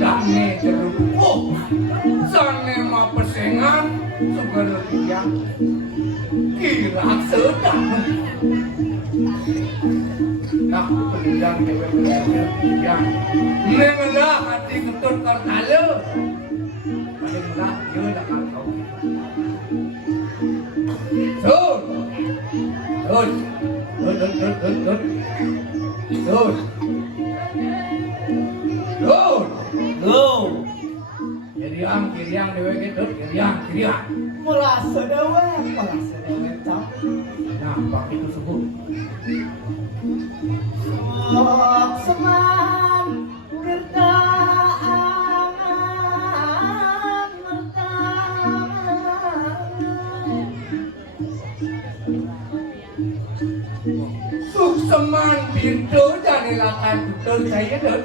Dane jeruk, sane 5% dengan segala yang kira sedang. Nak penjang dewe belajar yang mengelah hati ketut kartala. Paling melah dia nak kau. Kiriang dewe ketut kiriang. Merasa dewe tak. Nah, pak itu sebut. Seman Sukseman pintu jadi lakan betul saya deh.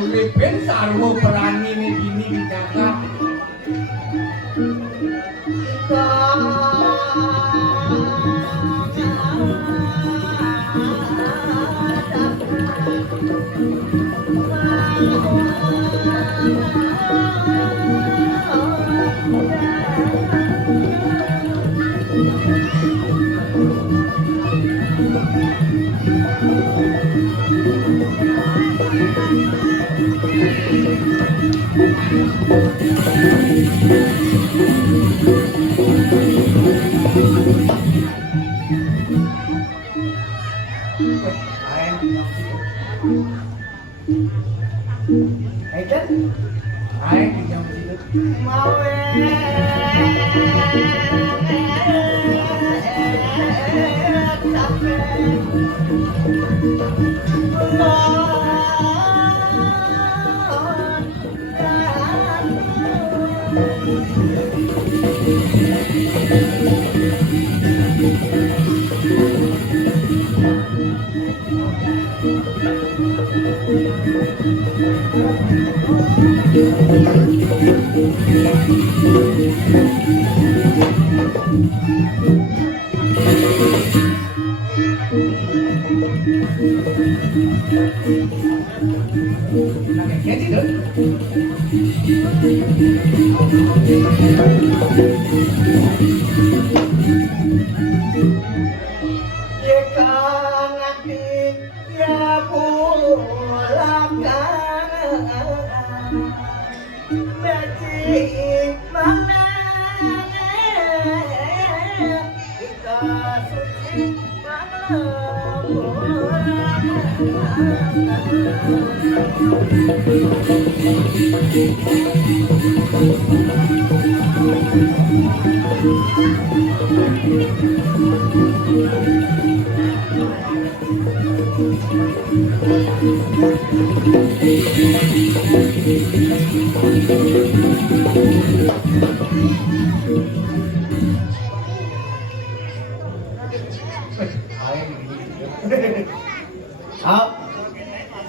Mulai besar mau berani nih gini dijaga.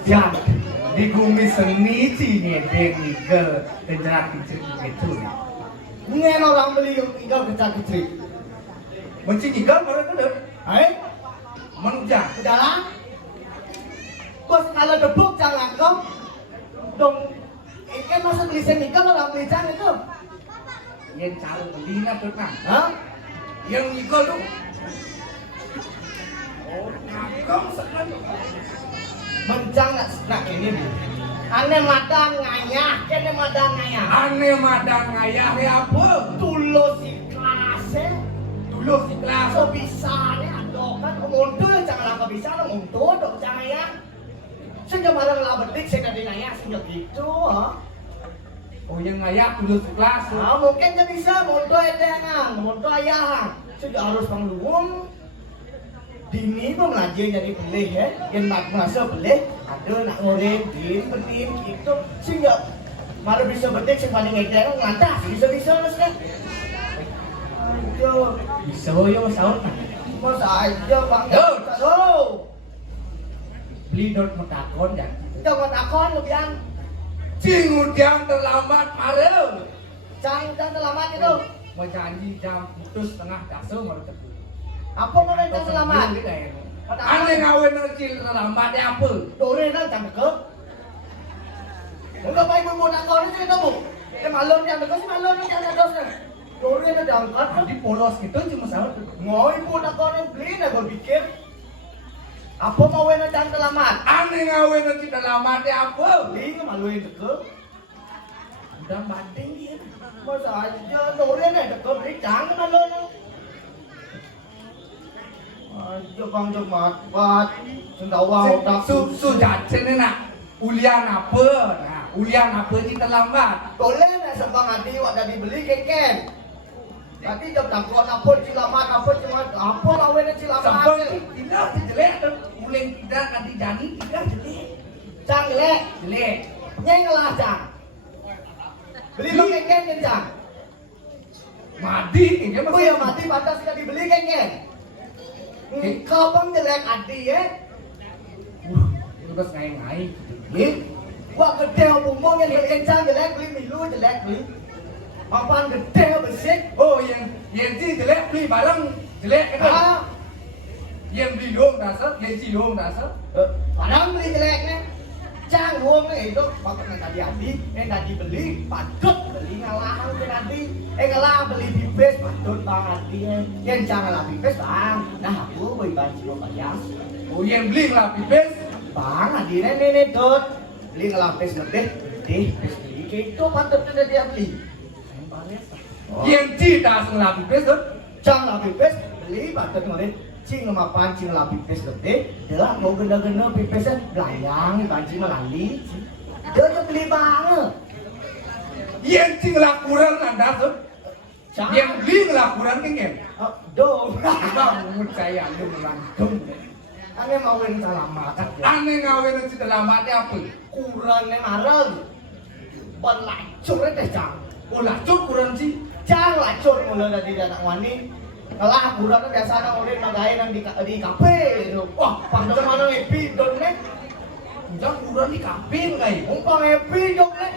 Jangan di bumi seni cini benigel kejerak kecil itu. Ngen orang beli igal kecil. Menci igal mana tu deh? Menjak ke dalam. Bos kalau debuk jangan kau. Dong ikan masa beli igal orang beli jangan itu. Yang cari beli nak tu kan? Yang igal tu. Oh, nakam sekali. Mencang nak ini bu. Ane madang ngayah, kene madang ngayah. Ane madang ngayah ya apa? Tulus ikhlasnya. Tulus ikhlas. So bisa nih adokan mundur jangan apa bisa lo mundur dong jangan ya. Sehingga barang lah betik saya kadang ngayah sehingga gitu ha. Oh yang ngayah tulus ikhlas. Mungkin dia bisa mundur edengan, mundur ayahan. Sehingga harus pangluung. Dini pun ngaji jadi belih ya, yang nak masa belih ada nak ngoreng din gitu sehingga Malah bisa betik sing paling ngedeng ngantah bisa-bisa mas kan. Ayo, Bisa yo sahur kan. mas aja bang. Yo. Oh, Beli dot metakon ya. jangan takon lu biang. Cing udah terlambat marel. Jangan dan selamat itu. Mau janji jam putus setengah daso mau tebu. Apa mau nanti selamat? Aneh ngawen cil terlambat ya apa? Dore nang jam ke. Enggak baik mau takon itu kamu. Malon yang dekat malon yang ada dosnya. Dore na diangkat. Di polos gitu cuma sahur. Ngoi mau takon yang beli na gue pikir. Apa mau wena jangan selamat? Aneh ngawen cil terlambat ya apa? Beli ke malu yang dekat. Udah banding dia. Masa aja dore na dekat beli jangan malon. Aja bang cemat bat. Sendawa udah Sudah sini nak. Ulian apa? Nah, ulian apa cil terlambat? boleh na sebang adi wadah dibeli keken. Tadi jam takon apa cilamat apa cuma apa lawennya cilamat. Sebab tidak jelek tu. Uling tidak nanti jadi tidak jelek. Cang lek, Jelek. nyeng lah cang. Beli lo keken kan cang. Mati ini Oh ya mati pantas sudah dibeli keken. Kau bang jelek adi ya. Itu kan ngai-ngai. Wah gede umum yang keken cang jelek beli milu jelek beli. Papan gede bersih. Oh yang si jelek beli barang jelek kan? Ah, Yang beli dong dasar, yang si dong dasar. padahal beli jeleknya. Cang uang itu pakai yang tadi adi, yang tadi beli patut beli ngalahan ke tadi. Ngalah beli bibes patut bang adi. Yang jangan lah bibes bang. Nah aku beli baju bayar. Oh yang beli lah pipes. Bang adi ini dot. Beli ngelapis lebih, beli gitu patut sudah dia beli. Yang si dasar lah pipes tu. Cang lah bibes beli patut ngomongin. Cing ngemapan cing lah pipes lebih. Dia mau gena-gena pipesnya belayang banci melali. Dia beli banget. Yang si lah kurang anda tu. Cang. Yang beli lah kurang kan? Dong. Bang menurut saya lu langsung. Ane mau yang selamat. Aneh ngawin si terlambatnya apa? Kurangnya marang. Pelacur deh cang. Oh lacur kurang si. Cang lacur mulai dari anak wani. Kalah kurangnya biasa anak orang magain yang di kafe. Wah, pandang mana happy dong nih. Udah kurang di kaping kai. Umpang happy dong nih.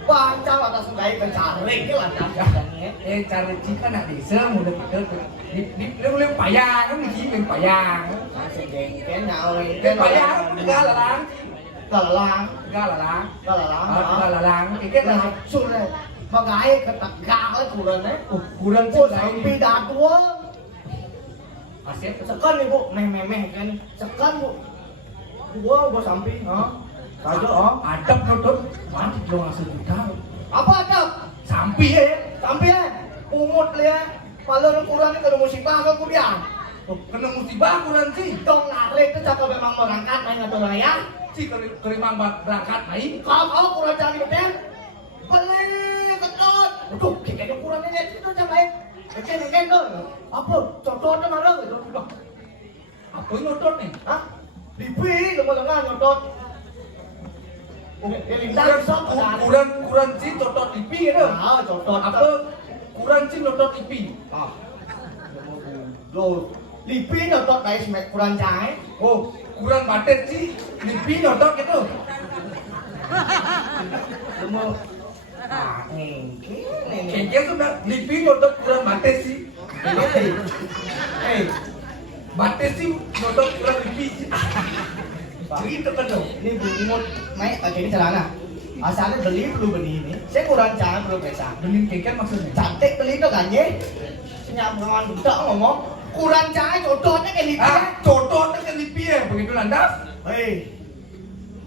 Baca atas sungai pencari lah jangan-jangannya. Cari cika nak desa mudah kita tu. Di lem payang kan mesti lem payang. Masih gengken nyau Lem payang galalang. Galalang. Galalang. Galalang. Galalang. Itu lah. Lacur deh. Magain ketegak lah kurangnya. Kurang Oh, cik sampai datua. Asyik. Sekan nih bu, meh kan. Sekan bu. Dua bu sampai. Saja Adab nonton. Mati lo ngasih juta. Apa ada? Sampai Sampai pungut lihat. Kalau orang kurang ini kalau musibah kan kudian. Kena musibah kurang sih. Dong lari itu cakap memang berangkat main atau raya. Si kerimang berangkat main. Kalau kurang cari betul. Beli ketut. Aduh, kayaknya kurang ini itu macam lain. Kayaknya dong. Apa? Contohnya mana gitu? Apa yang nonton nih? Hah? Lipi, lemah-lemah nyotot. Kurang sih nonton TV itu. Ah, contoh Apa? Kurang sih nonton TV. Ah. Lo, lipi nyotot kayak semek kurang jahe. Oh, kurang batet sih. TV nonton gitu. Lemah. Ah, ngengking. Kayaknya sudah TV nonton kurang batet sih. Hei, Batet sih nonton kurang TV. Cerita kan dong. ini bungut naik pakai ini celana. Asalnya beli perlu beli ini. Saya kurang jangan perlu biasa. Beli keket maksudnya. Cantik beli itu kan ya. Senyap kawan budak ngomong. Kurang jangan contohnya kayak lipi. Contohnya kan TV ya, begitu landas. Hei,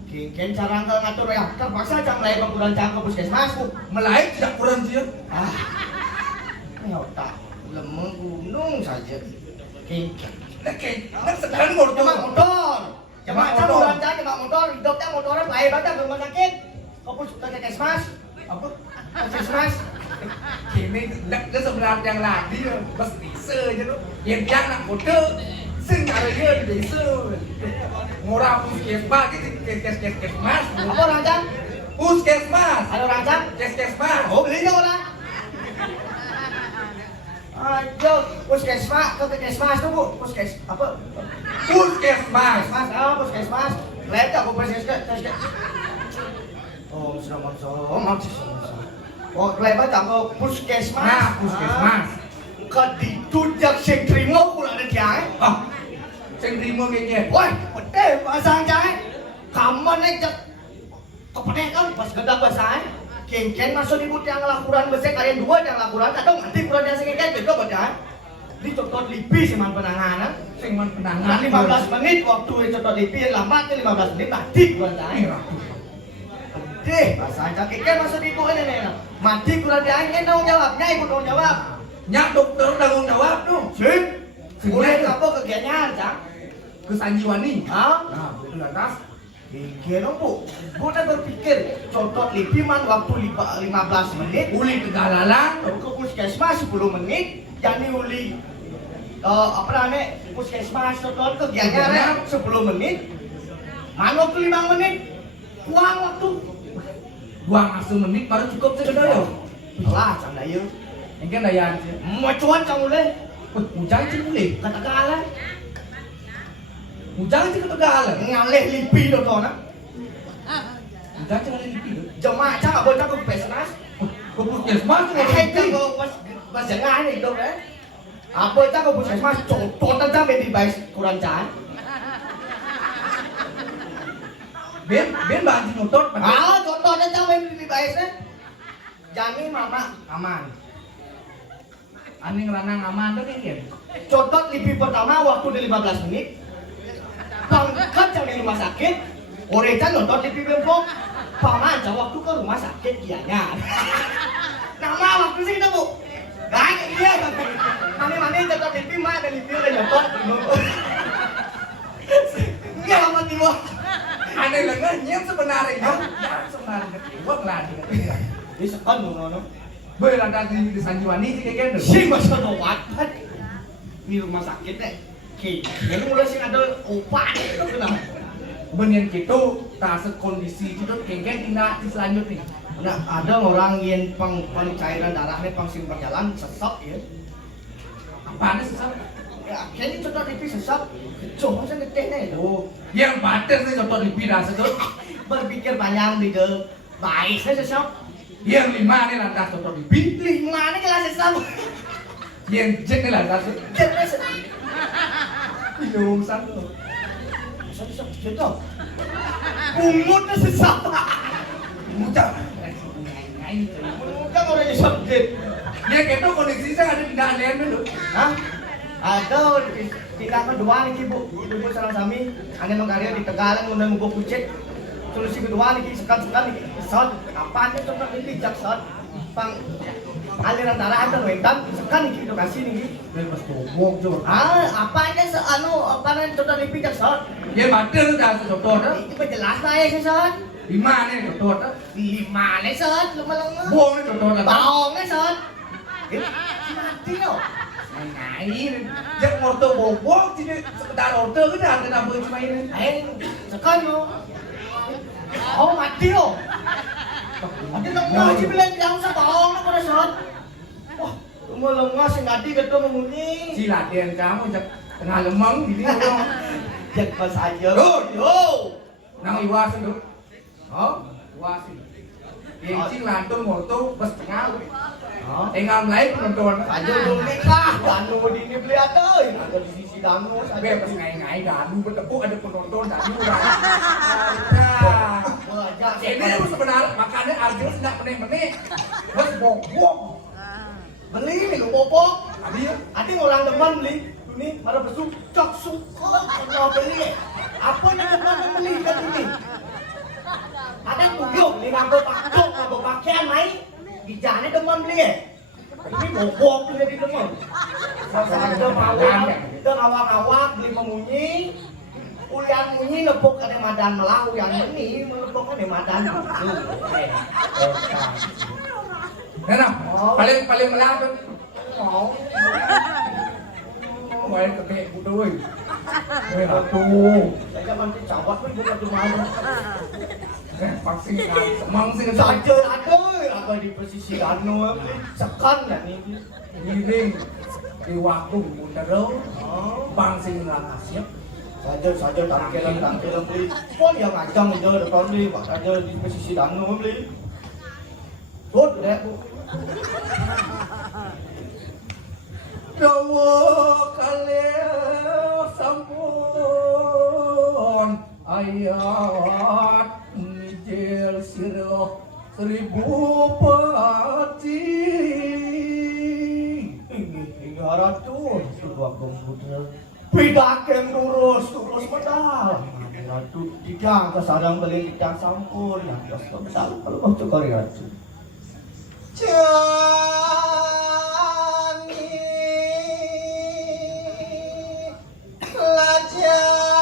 kengken cara ngatur ya. Terpaksa jam lain kurang jangan ke puskesmas. Melayu tidak kurang sih. Ah, ini otak lemah gunung saja. Kengken. Kan sekarang mau Cuma motor. Cuma kurang jangan cuma motor. Hidupnya motornya baik banget ke rumah sakit. Kau pun suka ke puskesmas. apa? Puskesmas. Kini nak sebenarnya yang lagi bas bisa aja tu. Yang jangan nak foto, sing cara dia bisa. Murah pun kes bagi kes mas. Apa orang jangan? Puskesmas. Ada orang cang? Puskesmas. Oh belinya orang. Ayo, puskesmas, ke puskesmas tuh bu, apa? Puskesmas. Puskesmas. Lihat tak bu puskesmas? Oh, selamat sore. Oh, lebar tak ke puskesmas? Nah, puskesmas. Ke ditujak sing trimo kula ada tiang. Ah, sing trimo kayaknya. Woi, pede pasang jahe. Kamu nih cek kepenek kan pas gedak basah. Kengken masuk di yang lakuran besar kalian dua yang lakuran kadang nanti kurang yang sengken beda beda. Di contoh lipi seman penanganan. Seman penanganan. 15 menit waktu contoh lipi lambat 15 menit mati kurang jahe. Deh, pasang jahe kengken masuk di ini nih. Mati kurang jahe tanggung jawabnya ibu tanggung jawab. Nyak dokter tanggung jawab tuh. Sih. Boleh apa kegiatannya, Cang? Ke Sanjiwani. Hah? Nah, itu lantas. Pikir dong bu, udah berpikir contoh lipiman waktu 15 menit Uli Tegalalang ke puskesmas 10 menit jadi uli apa namanya puskesmas contoh kegiatannya 10 menit mana waktu 5 menit uang waktu buang asuh menit baru cukup sekedar ya lah cang dayu engke dayan mau cuan cang mulai ujang sih boleh kata kalah ujang sih Tegalalang ngalih lipi dong na ujang sih ngalih lipi jemaah cang nggak boleh cang ke puskesmas ke puskesmas tuh Hai itu pas jangan itu dong deh. Apa itu ke puskesmas contoh tentang baby bayi kurang jalan. Ben banci motor. Contoh tentang baby bayi sih. Jani mama aman. Aning lanang aman tuh kan. Contoh lipi pertama waktu di 15 menit. Pangkat yang di rumah sakit. Orecan nonton lipi bempok. Paman waktu ke rumah sakit kianya. Nama waktu sih itu bu. Gak iya mami contoh lipi mah ada lipi udah nonton. Enggak lama tiba. Aneh lengannya sebenarnya. Sebenarnya gua ngelading. Ini sekan ngono. Boy lantas di Sanjiwani sih kayak gitu. Si masa obat. Di rumah sakit deh. Ini mulai sih ada obat itu kenapa? Bener gitu, tak sekondisi itu kengken tindak di selanjutnya. Nah, ada orang yang cairan darahnya pangsim berjalan sesek ya. Apaan sesek? Ya, kayaknya contoh lipi sesek. Cuma saya ngetehnya itu. Oh, yang batas nih contoh di bidang sedot. Berpikir panjang di ke baik saya sesek. Yang 5 nih lantas contoh di bid. 5 nih kelas sesek. Yang jet nih lantas. Jadi sesek. Bingung satu. Sesek gitu. Umutnya sesek. Mudah. Kan orang yang sakit. Ya gitu kondisinya ada di dalam dulu. Hah? Ada tingkat kedua nih ibu. Ibu salam sami. Anda mengkarya di Tegalan undang mugo kucit. Solusi kedua nih sekan nih. Sot. Apanya contoh ini jak sot. Pang aliran darah ada wentan sekan nih itu kasih nih. Pas bobok coba. Apanya apa nih contoh ini jak sot. Ya batas udah contoh dah. Itu penjelas lah ya sot. 5 nih contoh dah. 5 nih sot. Lama-lama. Buang nih contoh dah. Baong nih sot. Mati loh. Ngain, jak motor bobok jadi sekedar order kan ada nama cuma ini. Sekan lo. Oh mati lo. Mati lo mau sih bilang jangan usah bohong lo pada saat. Wah, cuma lengah sih ngadi gitu memunyi. Si latihan kamu jak tengah lemang gini dong. Jak pas aja. Yo. Nang iwas itu. Oh, iwas. Yang lantung motor bus tengah. Engam lain penonton. Aja dong nikah. Danu di ini beli ada. Ada di sisi danu. Sampai pas ngai-ngai danu bertepuk ada penonton danu. Ini sebenarnya makanya Arjun tidak menek-menek. Bos bobok. Beli nih lu bobok. Adi orang teman beli. Ini ada besuk cok suka mau beli. Apa yang teman beli kan ini? Ada tuyul nih ngambil pakcok, ngambil pakaian naik. Bicaranya teman beli ya. Ini bobok tuh di teman. Kita ngawak-ngawak beli memunyi. Ulian munyi lepuk ada madan melau yang ini melepuk ada madan. Nah, paling melau tuh. Wae kebek kudu. Weh atuh. Saya kan cawat pun bukan cuma Vaksin semang sih saja ada di posisi anu sekan dan ini giring di waktu muter bang sing lakasnya saja tangkelan beli pun yang ngajang itu depan beli pak saja di posisi anu beli good deh bu dawa kalih sampun ayat nijil sirah 1000 pati ini ratu sudah komputer pidakem lurus medal ratu tidak kesadang beli tidak sampur yang biasa medal kalau mau cekori ratu Jani lajang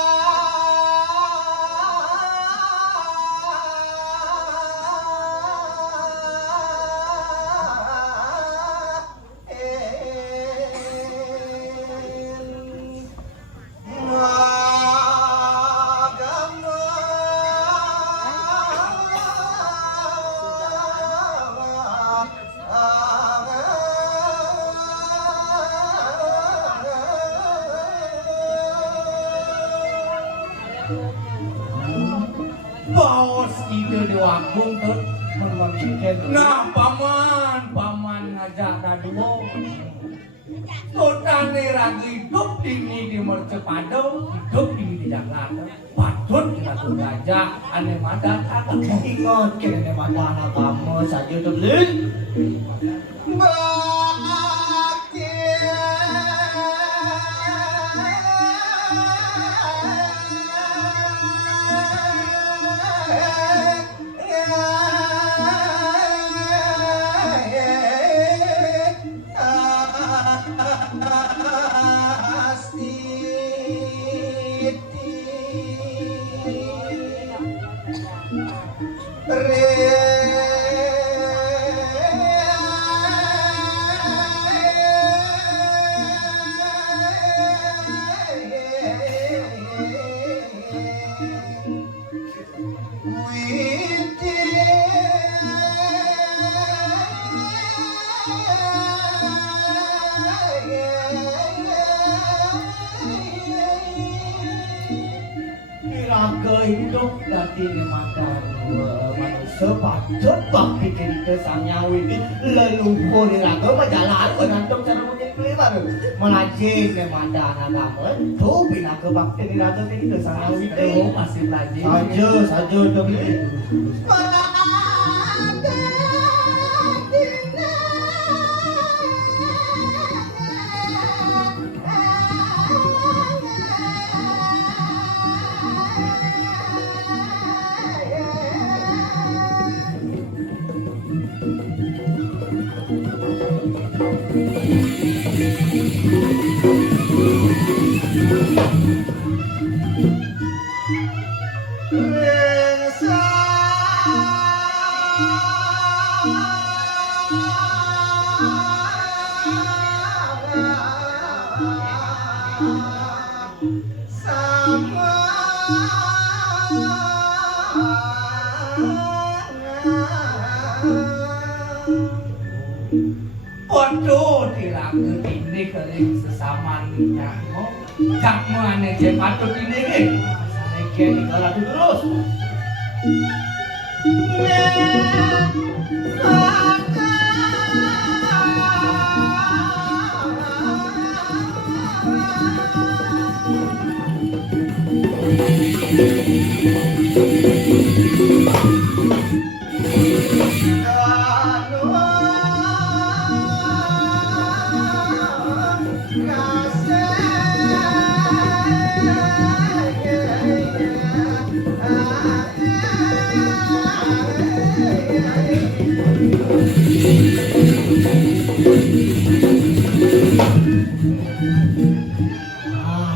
Baos ide di wakung tuh mengajikan nah paman ngajak daduo Totane ragu hidup tinggi di Mercepado, hidup tinggi di Jakarta. Patut kita tuh gajah, aneh madan agak ingat kene mana kamu saja tuh beli hidup dati makan manusia patut bakti cerita sanyawi di leluhur di raga majalah penantung cara menjadi kelima melajin ke mata anak kamu tuh pindah ke bakti di raga cerita sanyawi itu masih lajin saja udah beli Waduh, diragu ini kering sesama nyakmo kakmo aneh je patut ini ke sana kini kalau terus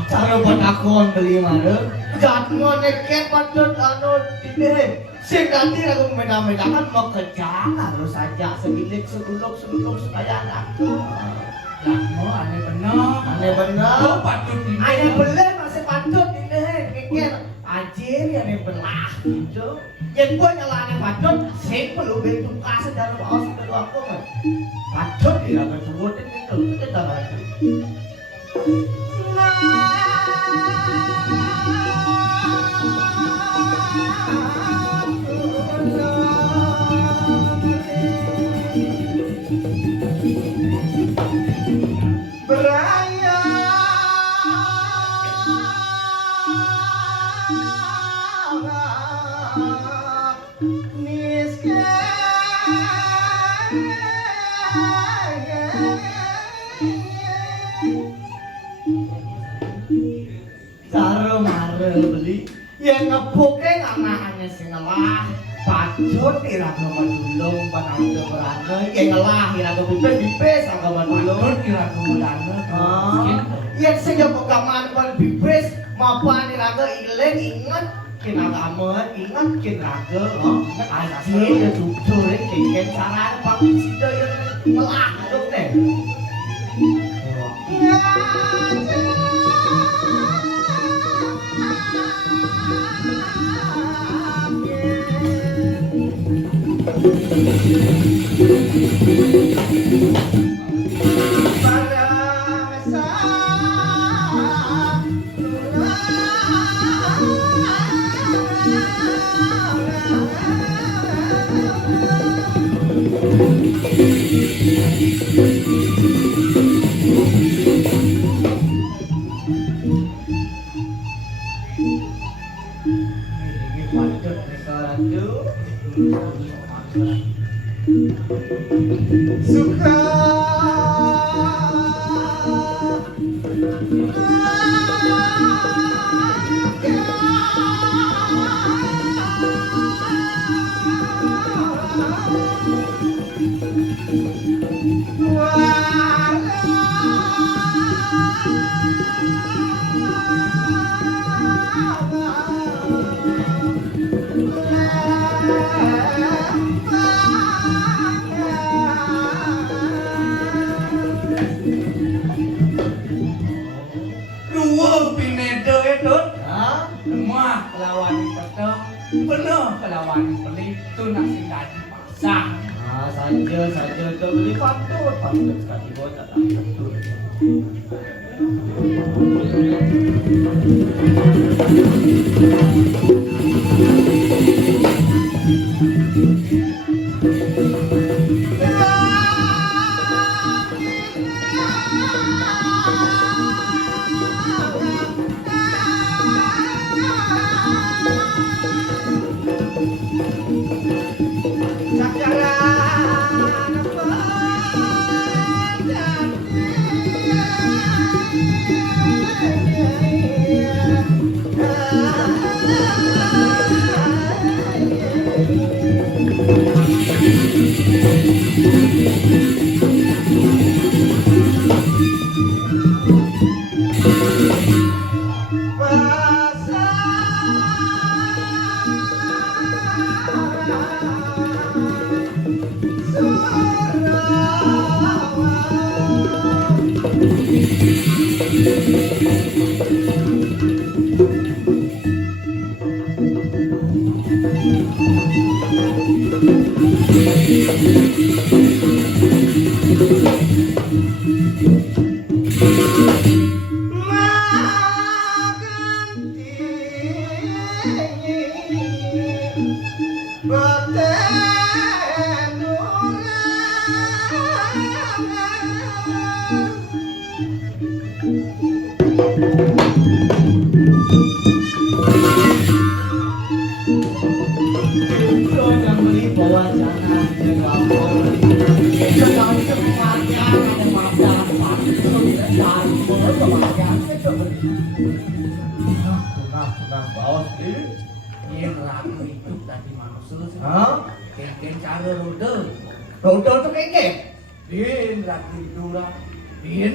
cara buat aku beli mana jatuh neket patut anu tidak sing nanti aku meda-medakan mau kerja harus saja sebilik sebelum supaya anakku kakmo aneh benar Aneh bener. Oh patut ini. Aneh bener masih patut ini kekir anjir aneh belah gitu. Yang gua nyala aneh patut, saya perlu bentuk kasar dalam bawas perlu aku kan. Patut dia berdua itu kita lagi. Karo mare beli yang ngebuke anakane sing ngelah pacut iraga madulung panangga berana yang ngelah iraga bibis agama madulung Patut iraga medana. yang sing pekaman pan bibis mapan iraga ilen ingat kinagama ingat kinaga anjir ya tutur keken cara pang sida yang ngelah dong deh suka Dua pinede edot. Hah? Lemah kelawan peteng. Bener kelawan pelit. Itu nasi dadi pasang. Ah, saja itu beli patut sekali bocah tak betul.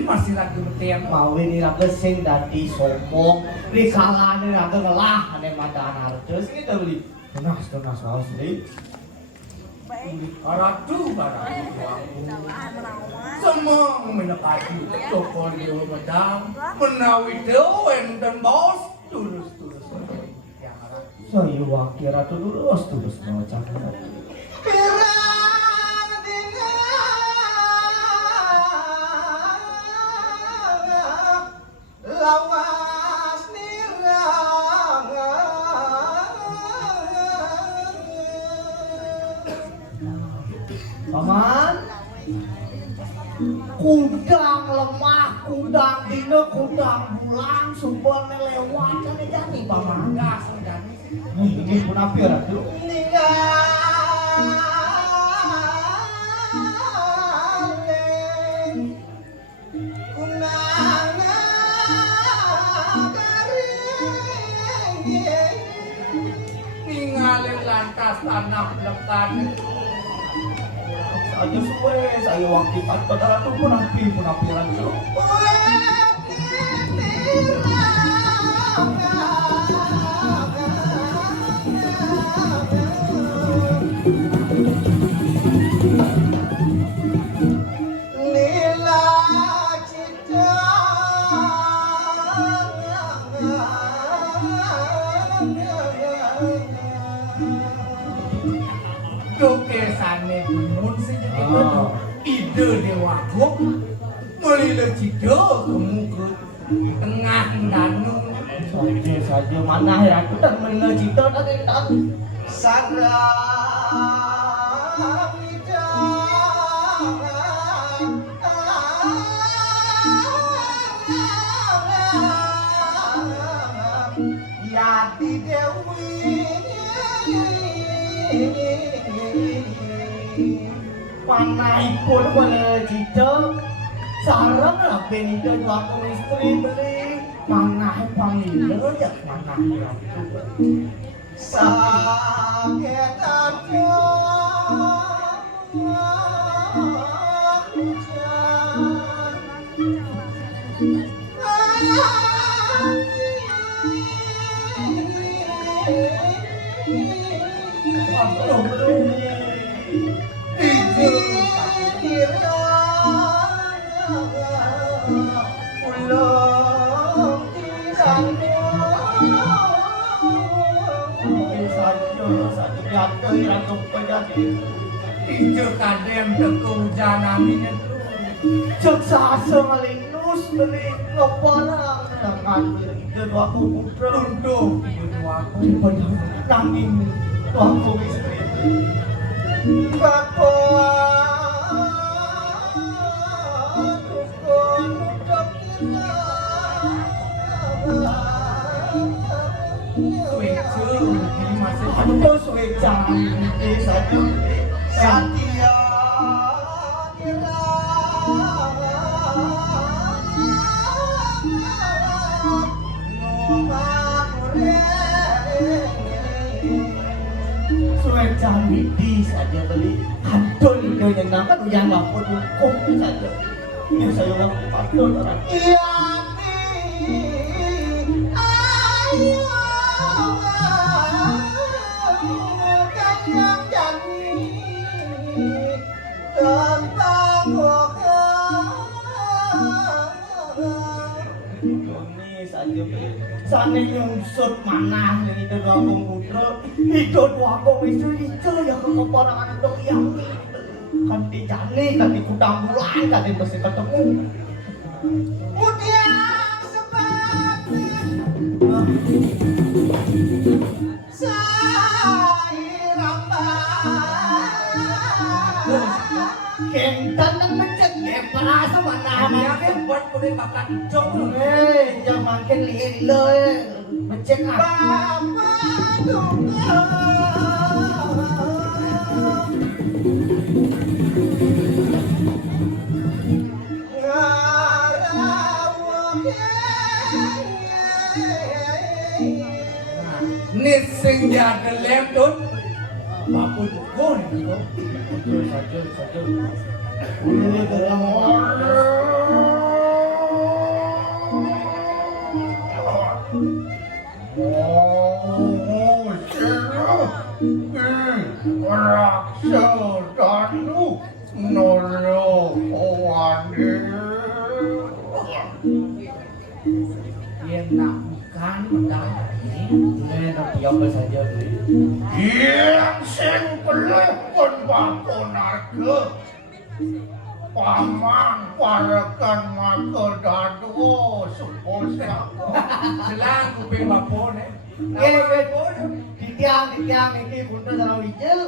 Masih lagi bertiang mau ini raga sing dadi sombong risalane raga ngelah ane mata anartes kita beli tunas waos deui Ratu barang semang menepati toko dewa medang menawi dewen dan bos tulus yang Saya wakil ratu tulus mau cakap. Lawas nirang Paman, kudang lemah, kudang dino, kudang bulan, sumber lewat kan jani paman. enggak sedang Ini pun apa ratu? ninggalin lantas tanah lekat Saya suwe, saya wakil pada ratu pun apa ratu? Lila cita kesane gunung sejati ide dewa gok melile cido kemukrut tengah danau Saja mana ya aku dan menecita tadi dan Yati Dewi panaipun menecita sarang lah benida waktu istri beli manah panggil ya manah ratu. sakit hati ijo kadem teku janaminya Jaksa semalingus beli ngopana dengan kedua putra untuk aku nanging tuaku istri ini masih aku suwe jangan saja Satya suwe jangan di saja beli kantor itu yang nama tu yang lapor hukum saja ini saya orang kantor orang ini saja beli sana nyungsut mana yang itu dua putra itu dua istri itu yang keponakan itu yang kan dijani kan di kudang bulan kan di mesti ketemu Mutia sebab kentan dan mencet perasa mana yang buat kulit bakal jong jangan makin lile mencet Bapa nih sing jadi lemput apapun pun itu saja ini dalam raksa Yen nak bukan medang ini. Nek diam saja dulu. Yen sing pelekon bapon harga. Paman parakan maka dadu seposa. Selang kuping bapon Ditiang iki punten sareng wijil.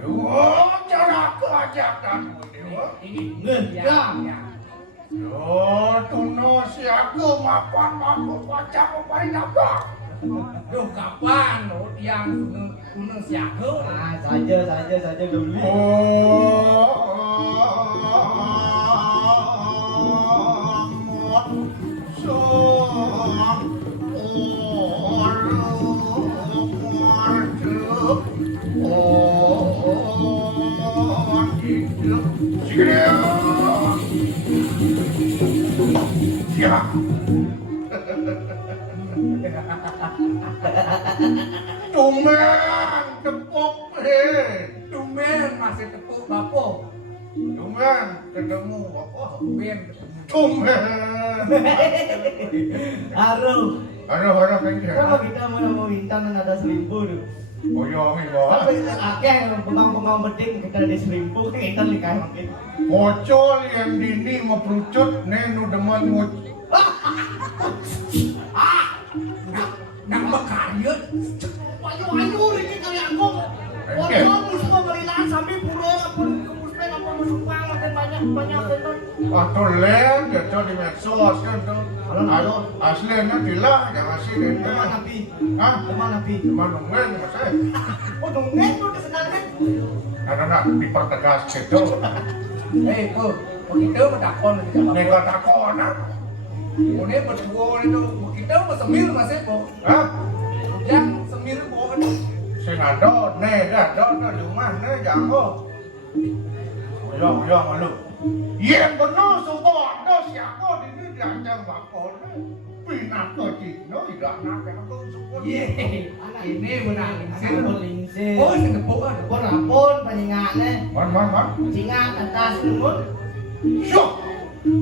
Oh, cara keajakan dewa. Oh, tuno siaga mapan baca paling apa? Duh, kapan lo yang tuno siaga? Nah, saja dulu. Ya. Tumen tepuk tumen masih tepuk bapo. Tumen ketemu bapo. Tumen. Aduh. Ada Kalau kita mau bintang ada 1.000 dulu. Boyong iku. Tapi akeh pengong beding kita ada 1.000 kita nikah mungkin. Bocol yang dini meprucut nenu demen nguc. Nang bekayut. Ayo iki kali aku. Waduh, musuh belilaan sampai pura pun kemuspen apa musumpang makin banyak betul. Atau len gitu di medsos kan tuh. Kalau aslinya dilah jangan sih ini. Teman Nabi. Hah? Teman Nabi. Teman nungguin mas saya. Oh, dongeng tuh kesenangan. Nah, dipertegas gitu. Po, begitu mentakon kita Nego takon ah. Ini berdua itu kita mau semir mas Po. Hah? Yang semir po kan. Sing ada di rumah jango. Boyong malu. Yen bener subo ada siapa di sini diancam bakon. Pindah ke Cina tidak nak aku subo. Ini menang. Sampun lingsir. Oh, sing kepok kan. Pun rapun panjingane. Man. Singat atas lumut. Yo.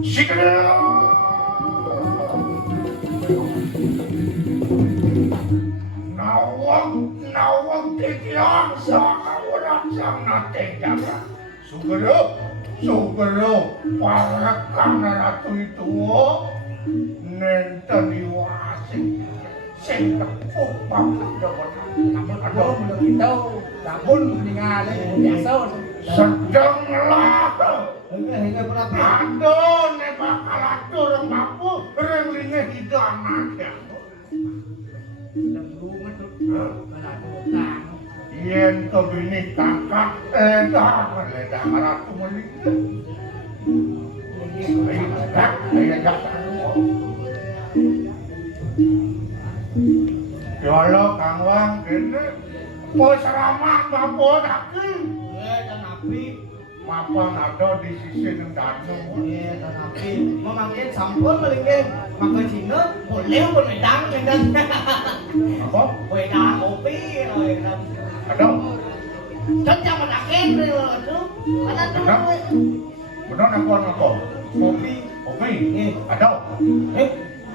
Sikere. Nawang tikian saka orang sang nateng jaga. Sugero, parakan ratu itu. Nenten iwasing. Sing tepuk banget dapat. Ada kita rabun ningali biasa. Sedanglah. Hingga berapa? Aduh, nek bakal atur mampu renglinge hidang aja. Lembung itu. Kalau ada utang. Yen to bini kakak dah ledah ratu melik. Yolo Kang Wang kene pos ramah bapo daki. Dan Nabi. Mapang ada di sisi ng danau. Dan Nabi. Memangkin sampun melingin. Maka Cina boleh pun wedang dengan. Apa? Wedang kopi. Ada? Kan zaman akhir itu. Mana tuh? Benar apa? Kopi. Kopi? Ada?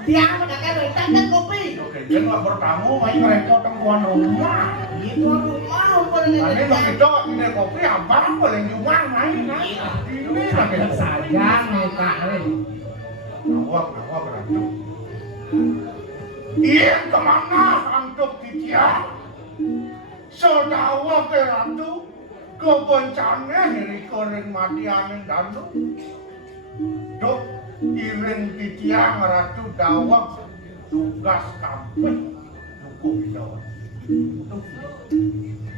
Tiang menakan wedang dan kopi. Oke, dia nggak bertamu, main mereka tuan rumah. Itu rumah pun Ini lo kita ini kopi abang boleh jual main ini lagi Sayang muka ini. awak berarti. Iya kemana hantu titian? Sodawa ke ratu kebencana dari koreng mati angin danau. Dok iring titian ratu dawak tugas kampung dukung Jawa.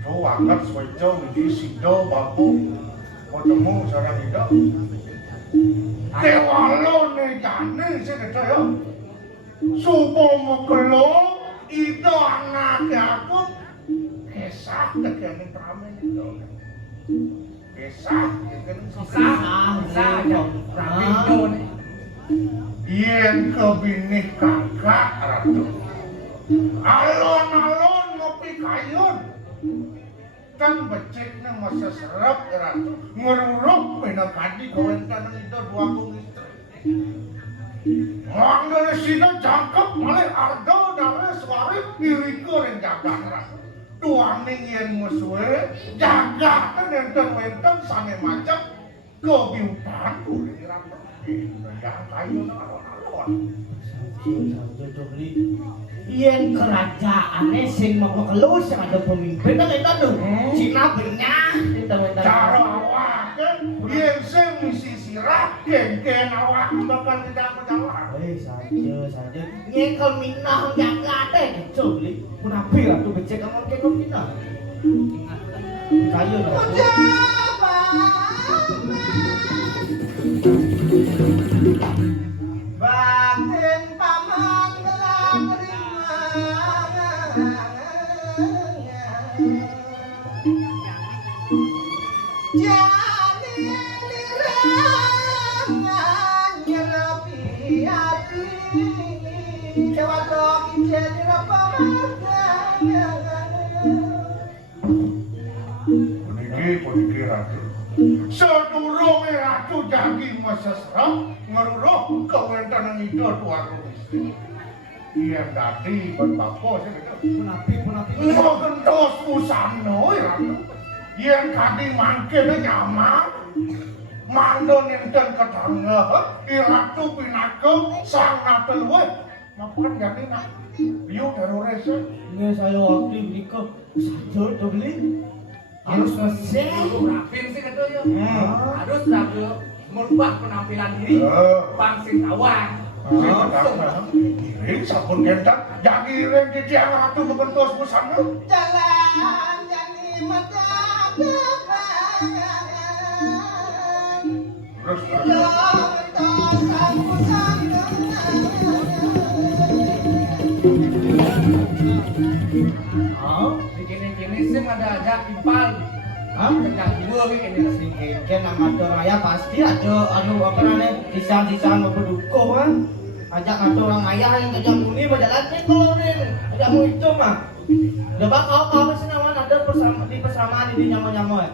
Tuh angkat swecco di sido bapu ketemu sarang itu. Dewalo ne jane sekedoyo. Supo mekelo itu anak aku kesah tegane pramen itu. Kesah tegane Sah aja. Rapi itu nih. yen kebinih kakak ratu. Alon-alon ngopi kayun. Kan beceknya masa serap ratu. Ngeruruk pinakadi kawan tanah itu dua istri. Mesina jangkep malih arga dare suare iriko ning jagatan. Tuaning yen musuhe jagatan enten wenten sange macem kebiutan kuliran. Yang kayu alon-alon. Yen kerajaane sing mau kelus sing ada pemimpin kan itu tuh Cina benyah Cara awak yen sing misi sirah geng-geng awak bakal tidak menjawab. saja nyekel minah jaga teh cobli punapi lah tuh becek kamu kena minah kayu batin paman telah terima jadi lirangan nyerapi hati kewadok jadi rapamanya Puniki ratu. Sedurunge ratu jagi mesesra ngeruruh kewentanan ida tuaku istri. Iya dadi berbapo sing punapi ngentos musano ratu. Yen kadhi mangkene nyaman mandon enten ketangga iratu pinagem sang natelwe mapan jadi nak biu terores ini saya waktu menikah sajur cobli harus mesej rapin sih kata ya. Harus rapi merubah penampilan diri. Bangsin kawan. Iring sampun kentak jadi iring di tiang ratu kebentos musana jalan jadi menjaga terus Begini-gini sih ada impal. Tengah dua ini sing kengken nang ngatur raya pasti ada apa namanya sisa-sisa mau berdukuh kan ajak ngatur orang ayah yang kejam ini berjalan nih kalau nih ajak mau itu mah coba kau apa sih namanya ada persamaan di nyamu-nyamu ya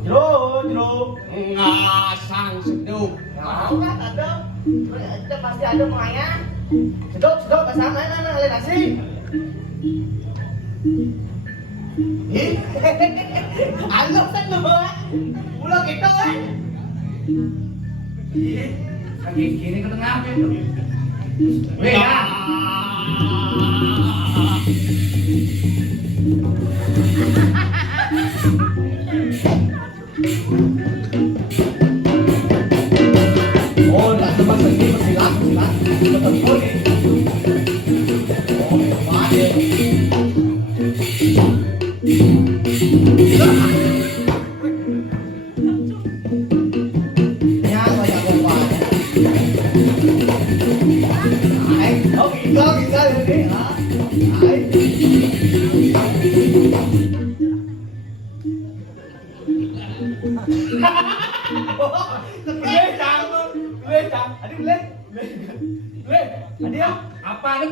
Jero ngasang seduk. mau kan ada pasti ada mau ayah sedok kesana mana kalian nasi ih anggap kan lo pulang kita kan Kaki kiri ke tengah itu. Weh ya. oh tak tempat sendiri masih laku tetap boleh oh mana Apa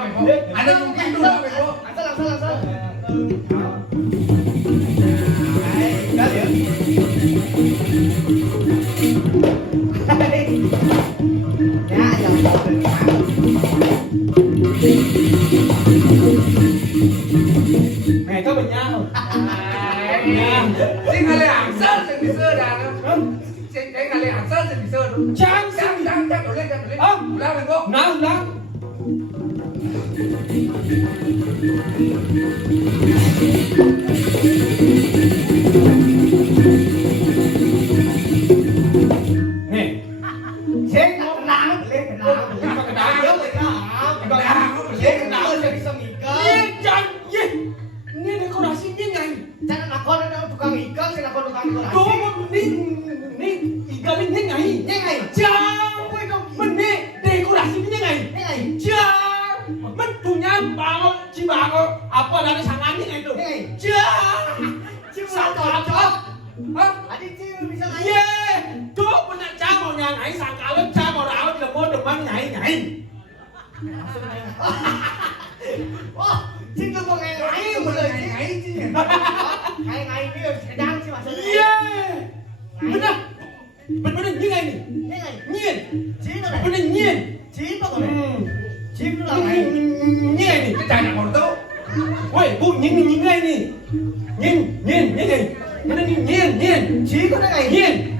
ni boleh? Ada mungkin tu lah, Bebo. Mày có bệnh nhau Sing kali angsal sing bisa dah. Sing kali angsal sing bisa tu. Jangan boleh. Ulang Bebo. Nang Nih Sing kenang Ini dekorasinya nyai. Jangan nakon ada tukang ikan, saya nakon tukang dekorasi. Tuh, ini ikannya nyai. Nyai. Jauh, ini dekorasinya nyai. Nyai. Jauh, bentuknya bangun, cibangun, apa dari sangannya itu. Nyai. Jauh, sangkal. Hah? Adik cium bisa nyai. Ye, tuh punya camo nyai, sangkal camo rawat tidak mau depan nyai. Wah, chính cái con ngày ngày mà lời ngày ngày ngày kia đang chứ mà sao Benar. Benar nhiên này. Thế này, Nhiên. chí nó này, Benar nhiên. chí nó còn này, chí nó là này. Nhiên này. Cái chai là một tô. Ôi, bu nhiên này nè. Nhiên này. Benar nhiên. Chí có cái này, Nhiên.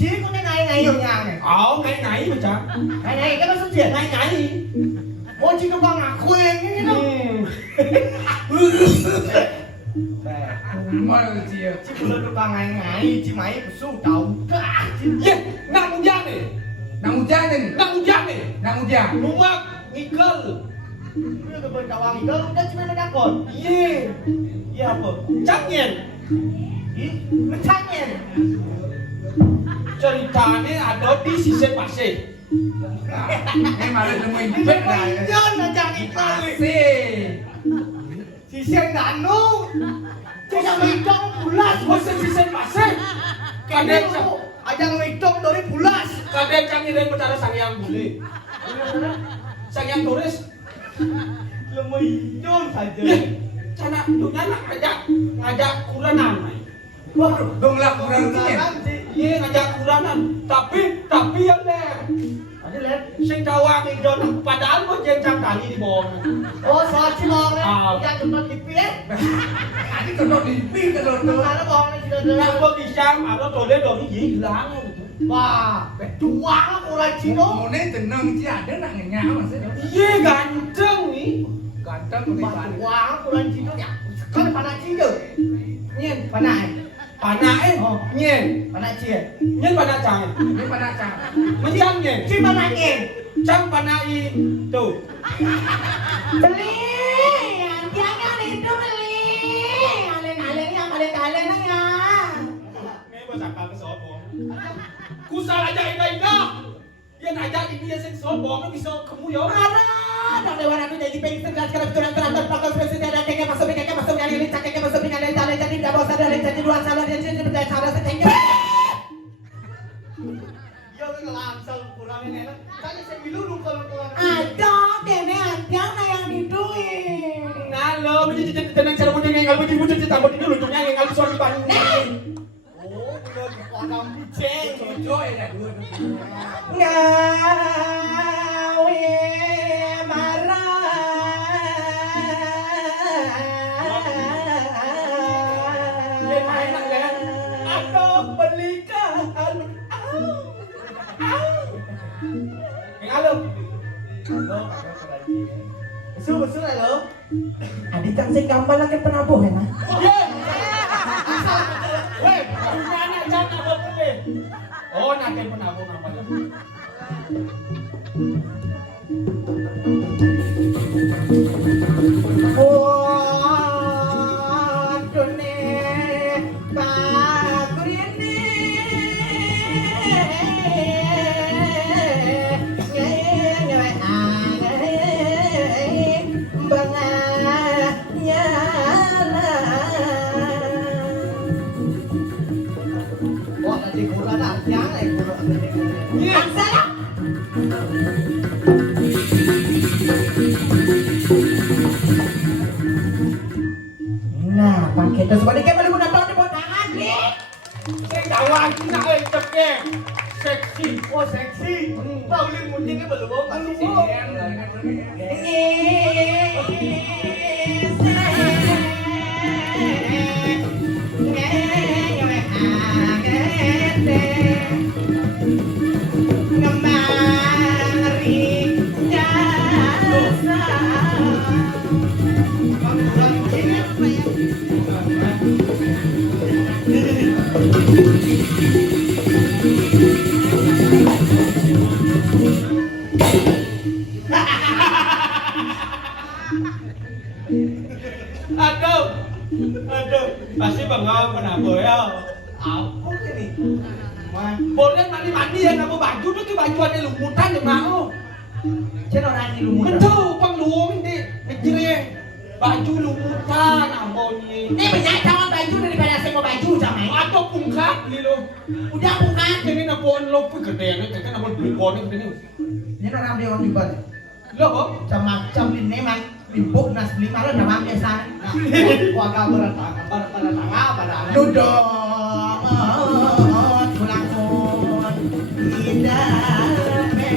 chí có cái này ở nhà này. Ngày mà chả. Này, cái nó xuất hiện này. Ngày. Ôi chí nó con ngạc khuyên như nó. Mà gì à? Chí phụ lên nó con ngày, chí máy của su đầu. Ye, nang ujang nih. Nang ujang Rumah ngikal. Đưa cái bên đầu ăn cơ, nó chí nó đang còn. Ye, Iya apa? chắc nhiên. Ih, macam ni. Ceritanya ada di sisi pasir. Em mà lên mình biết này. Nhân là chẳng ít coi. Pasir. Si siang đàn nu. Chứ chẳng mình trong pulas. Masa sisi pasir. Kadang Ajang mình trong dari pulas. kadang kami dan bercara sangyang bule. Sangyang turis. Lemui John saja. Ya, cana dunia nak ngajak kuranan. Waduh, Dong lah kurang sih. Iya ngajak kuranan. Tapi yang deh. Ada lihat. Sing dawang itu padahal kok jenjang kali di bawah. Oh, soal cilong ni. Ah. Yang cuma tipi eh. Ini kalau di pin kalau Mana bong ni sudah Nah, dah. kok bisa atau tole dong hilang. Wah, dua orang Cino. Một nét tình nâng chứ à, đứa nào người Nga mà sẽ đó. Iya ganteng nih. Ganteng của Wah, bạn. dua orang Cino ya. Kau panak Cino. Nyen, Panak. panake, nyen, Panak Cino. nyen panak cang. Ini pada cang. Mencang nyen, Si panak ni. cang panai tuh. Beli, jangan itu beli. Alen-alen yang alen-alen ya. Ini bahasa kata sobong. Ku salah aja ina. Yang ajak dia sing sobong bisa kamu ya. Ada dewan aku jadi pengen sekarang turun pakai presiden dan keke masuk kali ini keke masuk kali ini jadi tidak bosan dari jadi dua salah dia jadi berdaya salah setengah. Yo ngelangsal kurang ini enak. Tadi saya bilang kalau kurang. Ada kene ada yang diduin. Nalo, menjadi tenang cara mudah ngal muncul cerita buat dulu lucunya ngal soal pan. Oh, belum orang biceng. Joy là đuôi. Ngawe marah. Dia main nak kan? Aduh, belikan. Halo. Besul lah lo. Adik kan saya gambar lagi penabuh ya nah. Ye. Weh, mana jangan apa boleh. Oh, nak penabung apa tu? Wah, done bagurine. Wah, nanti kurang nak jangan kurang. Ye. Salah. Nah, pakai itu sebaliknya boleh guna tahu di bawah tangan nih. Saya kawan nak cepke. Seksi. Oh, seksi. Paulin muntingnya belum. Masih Aduh, pasti bengong kenapa ya? apa ini? Wah, Boleh mandi ya, kamu baju tu ke baju ada lumutan yang mau. cina orang ini lumut. Betul, penglum ni, ngejreng. Baju lumutan, ambonya. Ini banyak sama baju daripada saya mau baju sama. Atau pungkat ni lo. Udah bukan. Ini nak buat lo pun gede ni, kan nak buat beli buat ni. Ini orang dia orang juga. Lo kok? Macam ini memang limbuk nas beli malah dah mampir sana. Wah, kabar tangga pada. Duduk. amat kulakon idame.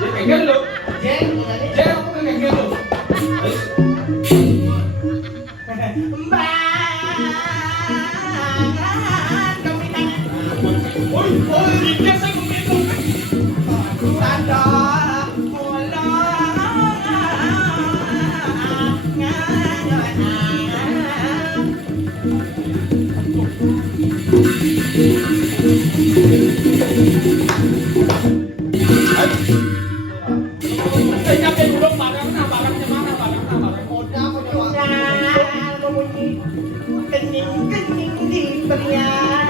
Dia kayak gitu. Jeng, Dia aku kayak gitu. Ôi, ôi, nhìn kia xanh không biết không? Saya nyampe dulu barang mana barang mana barang mana. kening di berian.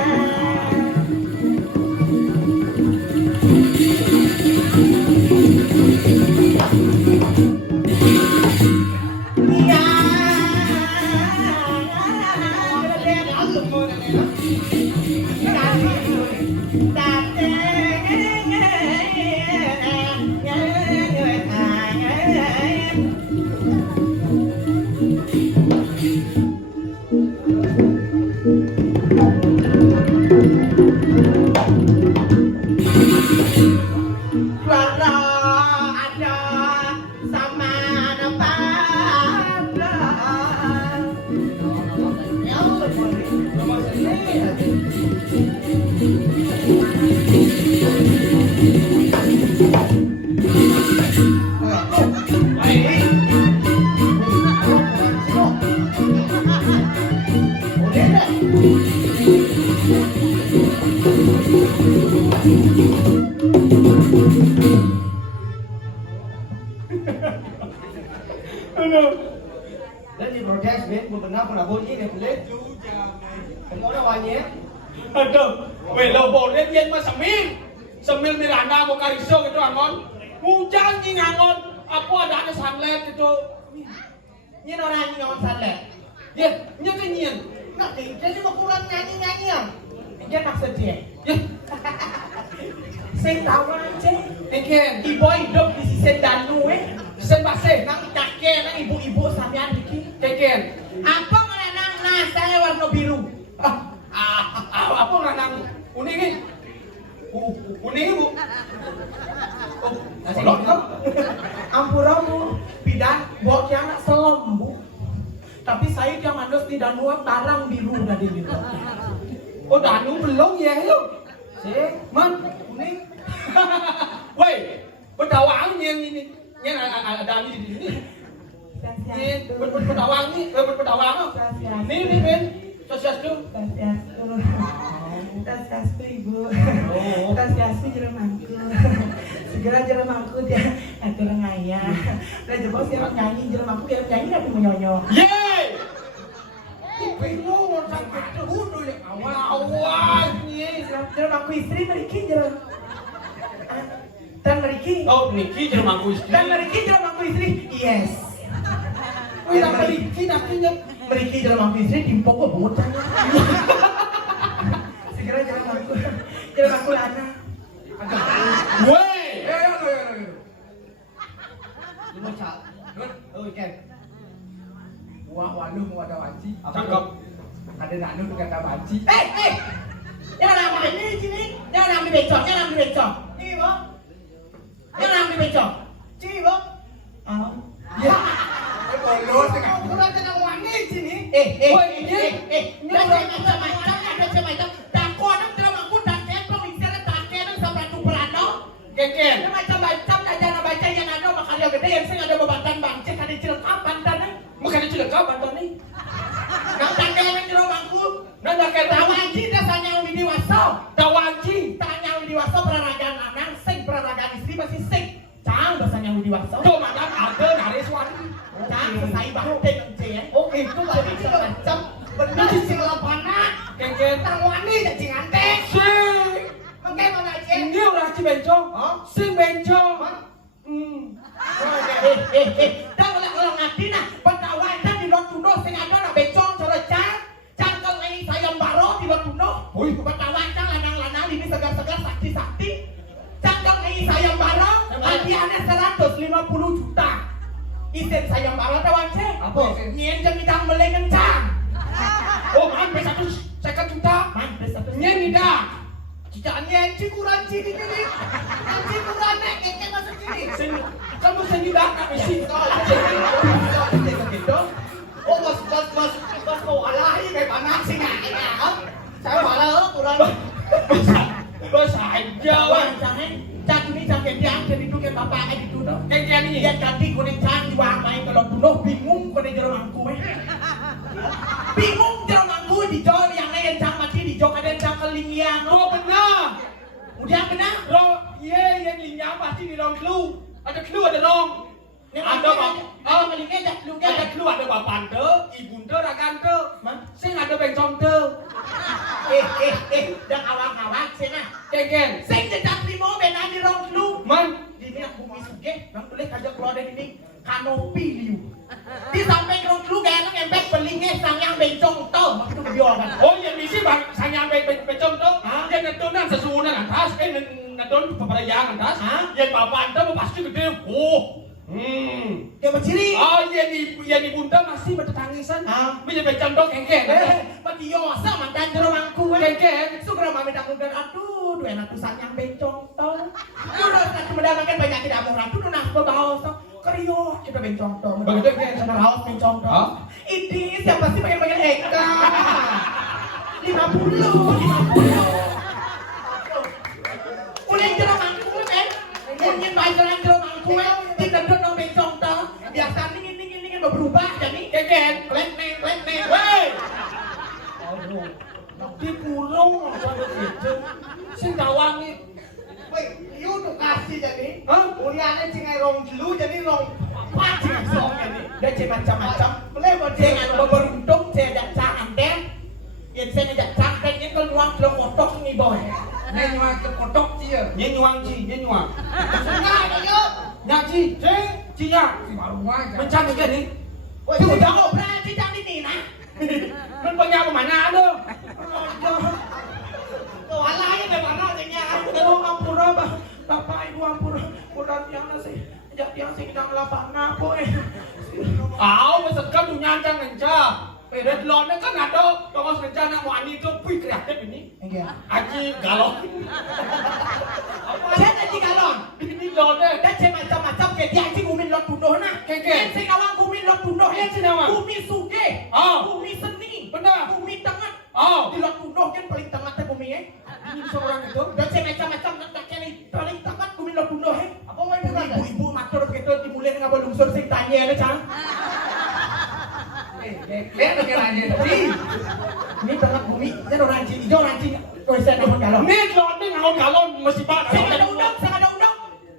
Lên đi protest bên một bên nào cũng là vô ý này lên không có đâu anh nhé. Aduh, welo boleh dia mah sambil miranda mau kariso gitu angon. Mujang ni angon, apa ada sanlet itu. Như nó ra như nó sạch lẹ. Dia, nya cái nhiên. Nó thì cái chứ mà kurang nyanyi à. Dia maksud dia. Dia, Saya tahu aja. Eken, Ibu hidup di sisi Danu sen base, nang kakek, nang ibu-ibu sampean dikit. Eken. Apa nang nasanya warna biru? Apa ranang uning ni? Uning ni bu. Kolot kan? Ampuramu bidan buat yang anak selom bu. Tapi saya yang mandos di Danu barang biru tadi gitu. Oh, Danu belum ya lu. Sih, Man, kuning. Woi, pedawang ni ada ni di sini. Ni pedawang ni, pedawang. Ni Ben. Sosiasku. Tas-tasku ibu, tas-tasku jeremangku, segera jeremangku dia atur ngaya, dan jebol siapa nyanyi jeremangku dia nyanyi tapi menyonyo. Yeay! Bingung sakit dulu yang awal ni. Jeremangku istri meriki jerem, dan meriki, Oh, Niki jeremangku istri. dan meriki jeremangku istri, yes. Wih, nak Niki nakinya. Meriki jeremangku istri timpok kok bocah. Segera jeremangku lana. Woi! Lu mau cak? Ken. Wah, waduh mau ada wanci. Cakep. Ada Danu dengan ada wanci. Jangan ambil ini sini, jangan ambil becok, jangan ambil becok. Ini bang. Jangan ambil becok. Ci bang. Oh. Ya. Kolot dengan kurang dengan wangi sini. Ada macam-macam. Dan kau nak jeremangku dan kau mikir tak kena sampai tu perano. Keken. Ada macam-macam aja nak baca yang ada makarya gede yang sing ada bebatan bangcik ada cilaka bantan ni. Bukan itu lekap bantuan ni. Nak tangga yang jeremangku. Nanda kata Tawanji dah sanya ubi diwaso. tawanci. Tanya ubi diwaso peraragaan anak, sing peraragaan istri masih sing. Cang bahasanya ubi diwaso. Tu makan ada naris wani. Cang selesai bahagia kencing. Oke, itu tadi juga macam benar di sing lapana. Keken. Tang wani jadi nganteng. Sing. Mengke mana aja? Ini orang si bencong. Hah? Sing bencong. Dah kalau ngati nah, pendawan dah di luar tundo sing ada nak becong cara cang. Cang kalau ini sayang baro di luar tundo. Ui, sini ini. Nanti kurang naik keke masuk sini. Sing kamu sing tidak nak mesti. Oh bos mau alahi kayak mana sih nggak? Saya malah kurang. Bos aja wah. Jangan cak ini jangan diam jadi itu kayak bapaknya di tuh. Kayak ni. Dia ganti kuning cang diwang main kalau bunuh bingung kuning jero mangku bingung jero mangku di jol yang lain cang mati di jol ada cang kelingian. Oh benar. Udah benar. Lo ye yang linya pasti di rong klu. Ada klu ada rong. Ada bang. Melingnya dah lu Ada klu ada bapan te, ibu te, rakan te. Sing ada bencong te. dah awak-awak sena. Keken. Sing jejak limo benar di rong lu. Man. Di ini aku misuke, nang boleh kajak keluar dari ini kanopi liu. Di samping rong lu gaya nang empek pelingnya sangyang bencong to, maksud kebiaran. Oh yang misi bang, sayang bencong te. Yang netunan sesuunan atas, netun peperayaan atas. Yang bapan te pasti gede. Oh. Yang berciri. Oh yang di bunda masih bertetangisan. Bisa bencong te keken. Mati yosa mantan jero mangku. Keken. Sugro mami tak udah aduh, dua anak tusan yang bencong to. Udah tak mendalangan banyak tidak mau ratu tuh nak bawa so. Keriok kita bencong to. Begitu kan Sama raus bencong to. Ini siapa sih pengen Eka? 50. Mulai jero mangku kan? Mungkin bajaran jero mangku kan? Tidak ada no bencong to. Biasa dingin berubah jadi Keken. klek nih. Wey. Dikurung sama gitu. Sing dawangi. Woi, you tuh kasih jadi. Hah? Mulianya cingai rong dulu jadi rong apa cingai song jadi. Dia cek macam-macam. Boleh buat Jangan beruntung saya ada cangan deh. Yang saya ada cangan ini kalau nuang kalau kotok ni boy. Nya nyuang ke kotok dia. Nya nyuang ci, nya nyuang. Sungai ayo. Nya ci, ci nya. Mencang ke ni. Woi, Tu jangan berani jangan ini nah. Men punya mana ada? tuh alahnya dari mana jadinya? Oh ampura bapak ibu ampura. Mudah yang nasi. Jadi yang sing nang lapang napo Aw, masakan dunia jangan ngencang. Red lone kan ada, tongos rencana mau ani itu pui kreatif ini. Iya. Aji galon. Saya tadi galon. Ini lone. Dan cek macam-macam ke dia cik umin lot tunduh nah. Keke. Sing awang umin lot tunduh Yang sini awang? Bumi suge. Bumi seni. Benar. Bumi tengah. Oh. Di lot tunduh kan paling tengah teh bumi Ini seorang itu. Dan cek macam-macam nak kene paling tengah bumi lot tunduh Apa mau ibu kan? Ibu-ibu matur begitu dimulai dengan lungsur sing tanya ada cang. Lihat kiranya tadi. Ini tengah bumi, ini orang ranci hijau ranci. Kau saya namun galon. Ini lone ngaon galon mesti pak. Saya ada undang, saya ada undang.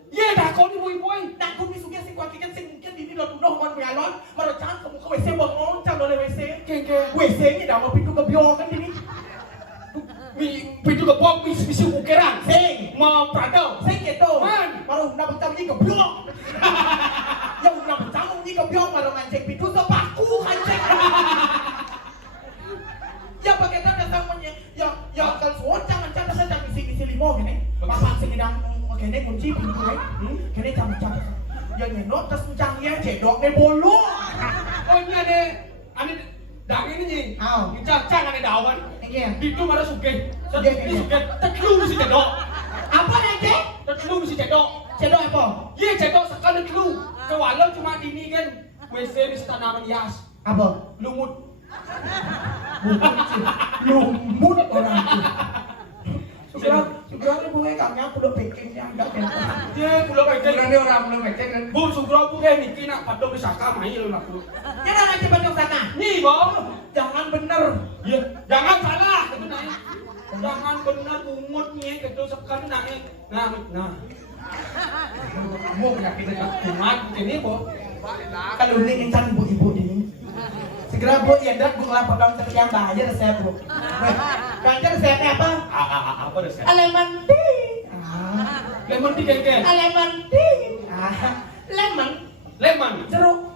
Ye dah kau ni boy. Nak bumi suge sing kuakikan sing mungkin di lot tunduh mon galon. Maro cang kamu ke WC bongong cang oleh WC. Keke. WC ini dah mau pintu kebiokan ini. Pintu ke pom misi ukiran. Sing. Mau pradau. Sing gitu. Man. Baru nak bertamu ni kebiok. Yang nak bertamu ni kebiok baru mancing pintu sepaku kancing. Yang pakai tanda tangannya, yang kalau suara jangan jangan misi limo gini. Bapak sing sedang kene kunci pintu ni. Kene jangan. Yang nyenok terus canggih cedok ni bolu. Oh ini ada dak ini ni. Cang ada dawan. Iya. Itu mana suge. Suge. Suge. Teklu mesti cedok. Apa nanti? Teklu mesti cedok. Cedok apa? Ye cedok sekali teklu. Kewalau cuma ini kan. WC mesti tanaman hias. Apa? Lumut. Lumut orang itu. Sekarang ibu kami aku udah bikinnya enggak kena. Ye pulau bagian. Nanti orang pulau bagian. Bu sugro bu kan ini nak padang wisata mai lo nak. Jangan nanti bandung sana. Nih bang. Jangan bener. Ya, jangan salah. Itu naik. Jangan benar umutnya itu sekali naik. Nah. Mau penyakit umat ini bu. Kalau ini insan ibu-ibu ini. Segera bu yendak bu ngelapor dong sekian bahaya resep bu. Ganti resepnya apa? Apa resep? Lemon tea. Lemon tea kengkeng. Lemon tea. Lemon.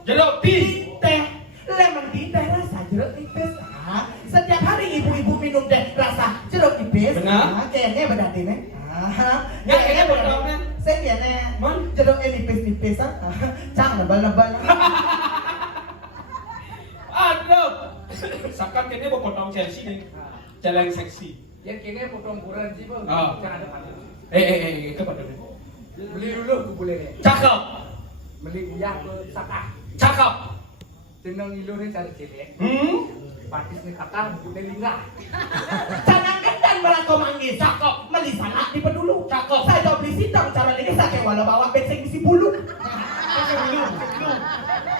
Jeruk tea. Teh. Lemon tea teh rasa jeruk nipis. Setiap hari ibu-ibu minum teh rasa jeruk nipis. Benar. Kayaknya berarti nih. Kayaknya berarti. Saya kayaknya jeruk nipis-nipis. Cang lebal-lebal. Aduh. Sakan kini mau potong Chelsea nih. Jalan seksi. Yang kini potong kurang sih bu. Oh. Jangan ada pandang. Itu pada Beli dulu aku boleh deh. cakep, Beli minyak ke Saka. cakep. Tenang ilu ni cara celek. Patis ni kata boleh lingah. Jangan kendan melangkau manggis. Cakep. Melisana di pedulu. Cakep. Saya jawab beli sitang cara ini saya walau bawa bensin isi bulu.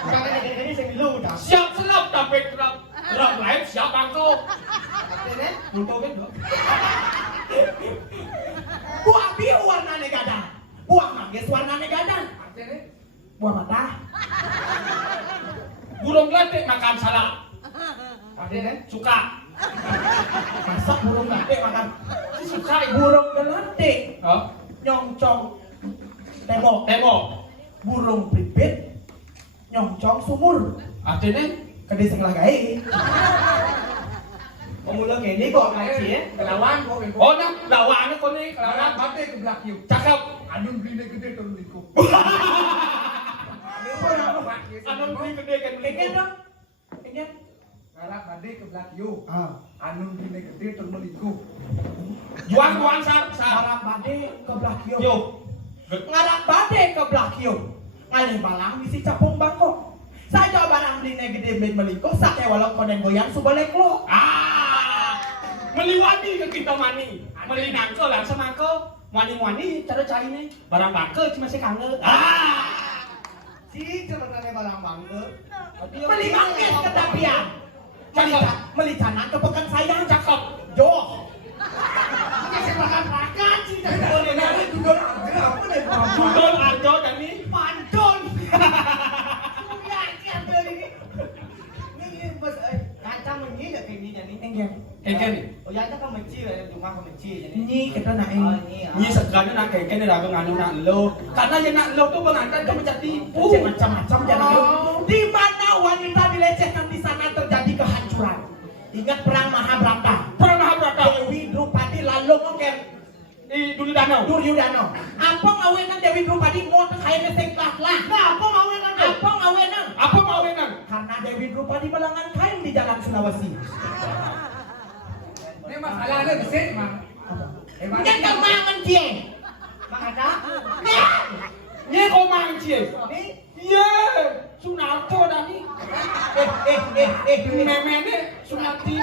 Bukan ini saya bilang dah. Siap selap tapi gerak lain siap bangko. Ini Untuk kan? Buah biru warnanya gadang. Buah manggis warnanya gadang. Macam ni. Buah mata. Burung gelatik makan salak. Ada ni. Suka. Masak burung gede makan. Suka ibu. Burung gelatik. Hah? Nyongcong. Tembok. Tembok. Burung pripit. Nyongcong sumur. Artinya? Kedai sebelah gai. pemula ini kok ngaji ya. Kelawan kau kan. Oh, nak lawan kau ni. Kelawan Lawan. batik ke belakang you. Cakep. Anun beli ni gede tu liku. Anong beli gede kan beli. Kengken dong. Kengken. Kalau batik ke belakang you. Ah. Anun beli ni gede tu liku. Juang sar. Ngarap bade ke belakang. Yo. Ngarap bade ke belakang. Ngalih balang misi capung bangkok. Saya jawab barang beli ni gede ben meliko. Saknya walau konen goyang subalek lo. Meliwani ke kita mani. Melinang ke lang sama ke. Wani-wani cara cari ni. Barang bangke cuma saya kangen. Si ceritanya barang bangga. Beli manggis ke tapian. Melicanan ke pekan sayang. Cakep. Joh. Saya makan rakan sih. Boleh nak juga ada apa ni? Judul Arjo dan ni. Pantun. Ya, kian ini. Ini bos kacang menyi tak kayak gini nih. Enggen. Kengken ni. Oh ya kan menci lah, cuma menci jadi. Nyi kita nak Oh eng. ini. Ni sekarang nak kengken ni dah nganu nak lo. Karena yang nak lo tu pengantin tu macam tipu. Macam-macam jangan yuk. Di mana wanita dilecehkan di sana terjadi kehancuran. Ingat perang Mahabharata. Perang Mahabharata. Dewi Drupadi lalu ngoken Di Duli Danau. Duryudana. Apa ngawenan Dewi Drupadi mau kaya sing lah. Nah, apa ngawenan? Apa ngawenan? Apa mau wenan? Karena Dewi Drupadi melangan kain di jalan Sulawesi. Ni masalah ni besar mah. Yang kemangan dia. Mangada? Ni kau main cie. Ini Ye, Sunarto dah ni. Meme ni Sunarti.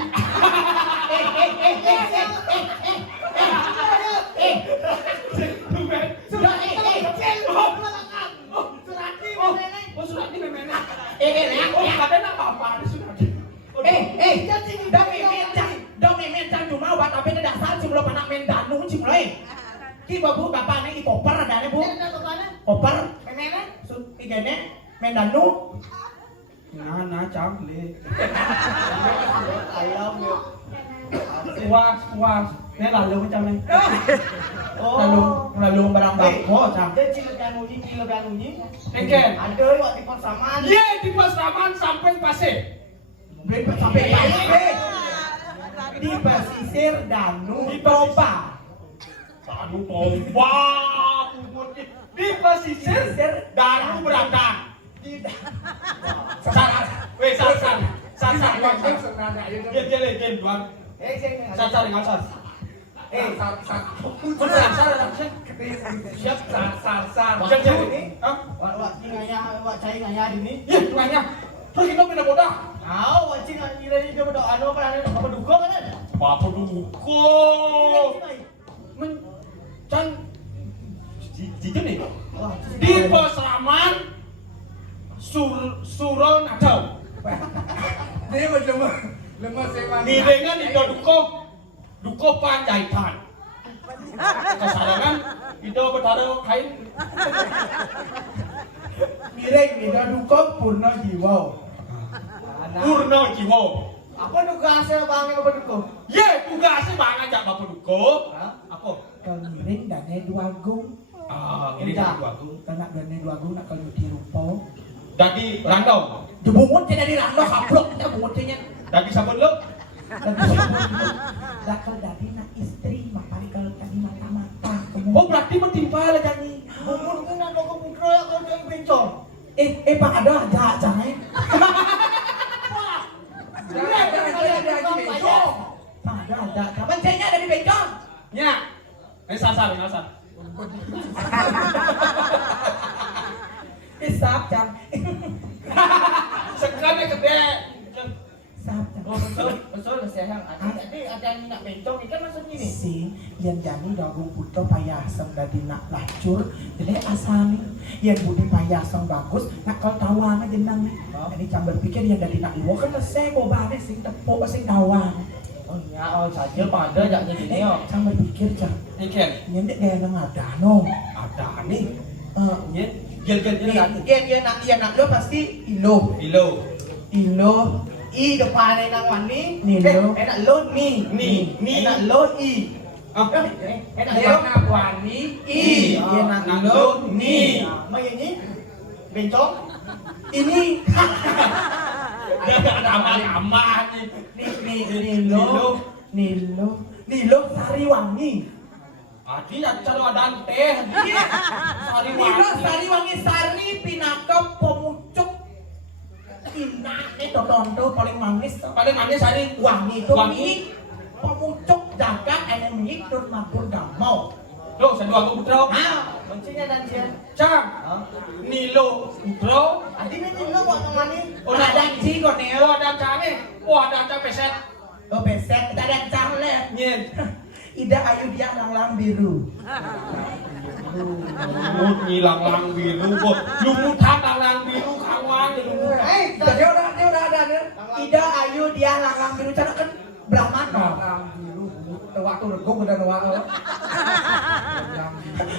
Oh, Sunarti meme ni. Oh, kadang nak apa ni Sunarti. Dami mencang cuma obat apa dasar cuma lo panak mendanu cuma ki babu bapak ni koper ada ni bu koper memang igene mendanu Nah, cakle. ayam ya. Puas. Ni lalu macam ni. lalu barang bako cang Dia cilekan uji. Kengken. Ada waktu di persamaan. Ye di Pasraman sampai Pasir. sampai pasir di pesisir Danu Toba Danu Toba. Di pesisir Danu Berantang. Sasar. Waktu sebenarnya dia Dia tuan. Saya Sasar dengan sas. siap sar. wak ngaya wak cai ngaya ini. Ya, tuannya. Terus kita pindah bodoh. Wak cing ngira ini dia berdoa anu apa duko kan? Apa duko? Can Jitu ni. Di Pasraman Suron atau Dia macam lemah sewa. di dengan di duko Panjaitan. Kesayangan itu bertaruh kain. mireng beda duko purna jiwa Purno Jiwo. Apa tugasnya bang apa duko? Ye, tugasnya bang ajak bapak duko. Apa? kalau mireng dane dua gung Ini dah aku. tanak dane dua gung nak kalau di rupo Dadi random. dibungut tidak di rando kaplok kita bungutnya Dadi sabun lo. dakal dadi nak istri makan kalau tadi mata-mata Oh, berarti mentimpa lah jadi. Bumur tu nak bawa putra kalau dia bencong. pak ada jangan ada bencongnya dari bencong Ya. Sasar. Sap cang. Sekarang gede. Sap cang. Oh betul sayang. Ada yang nak bencong ikan masuk ini. Si yang jani dagung puto payasang dadi nak lacur jadi asal yang budi payasang bagus nak kau tawang aja nang jadi cambar pikir yang dadi nak iwo kan leseng obane sing tepuk sing tawang Oh ya, saja pada jaknya gini yo. cambar pikir cang Ikan. nyendek gaya nang ada no Ada nih. eh Gel. Iya nak lo pasti ilo. ilo I depannya nang wani. Ni lo. Enak lo ni. Ni. Enak lo i. Ah. Enak dia lo nak wani i. dia nak Nak ilo lo, ni Mau yang ini? Bencong? ini Dia ada aman nih. Nilo Sariwangi. Adi cara dante. Sari Nilo Sariwangi Sari Pinaka Pemucuk. Ina itu tonto paling manis. Paling manis sari Wangi itu Wangi. ini pemucuk dagang enemi tur mabur damau. Lo sedua aku bro. Ah, kuncinya dan dia. Cang. Nilo bro. Adi ini lo buat nang wani. Oh ada ci kok nih. Oh ada cange. Oh ada cang peset. Oh beset kita ada cale. Nyen. Ida ayu dia lang biru. Lumut ngilang biru kok. Lumut lang biru kawan lumut. Dia udah ada. Ida ayu dia lang biru cara kan Brahman lang biru. Waktu reguk udah doa.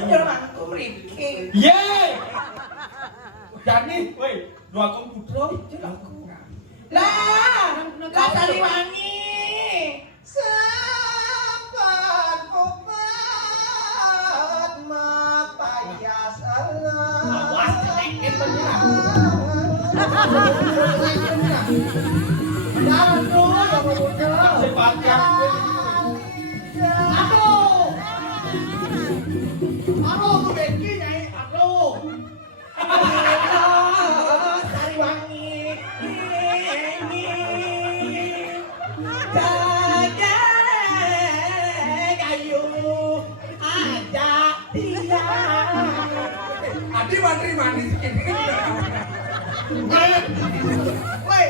Jangan aku meriki. Ye. Jadi, woi, dua komputer Lah, Sariwangi. Sapat obat mapayas Allah. Awas, sedikit benar. Jangan dulu, kamu muncul. sepanjang. Aduh, tuh Becky nyai. Aduh. Sariwangi. Kayu ada dia. Adi mandi sedikit. Woi,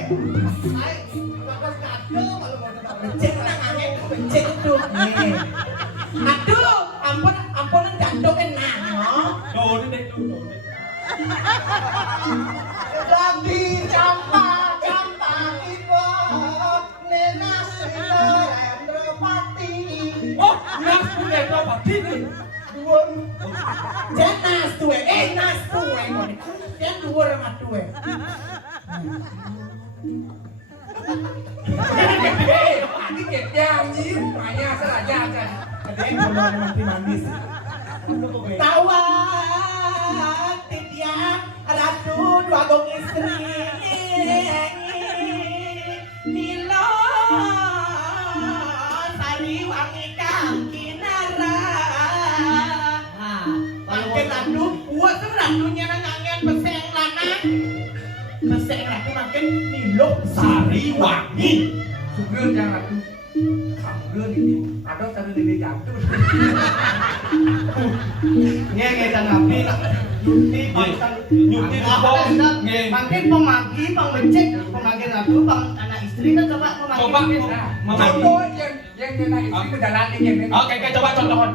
saya bagus kado kalau mau tetap Becek nang angin, becek tuh. Aduh, ampun gandong enak, no. Tuh, ini tuh. Jadi campa ikut nenas Endropati. Oh, nas punya apa ini? Duun. Jangan nas tuwe, nas tuwe. Jangan dua sama tuwe. Ini gede anjing, banyak saja kan. Gede kalau mandi. Tawat dia ratu dua gong istri. Nilo Sariwangi Kang Kinara. Makin ratu, buat tuh ratunya nangangan peseng lanang. Peseng ratu makin Nilo Sariwangi. Sugeng yang ratu. Sugeng ini, ada tadi lebih jatuh. Nge tanggapi nak. Nyuti pangkal. Nyuti apa? Nge. Makin pemagi, pembecek, pemagi ratu, anak istri kan coba pemagi. Coba, Mama. Yang kena istri menjalani yang Oke, coba contohkan.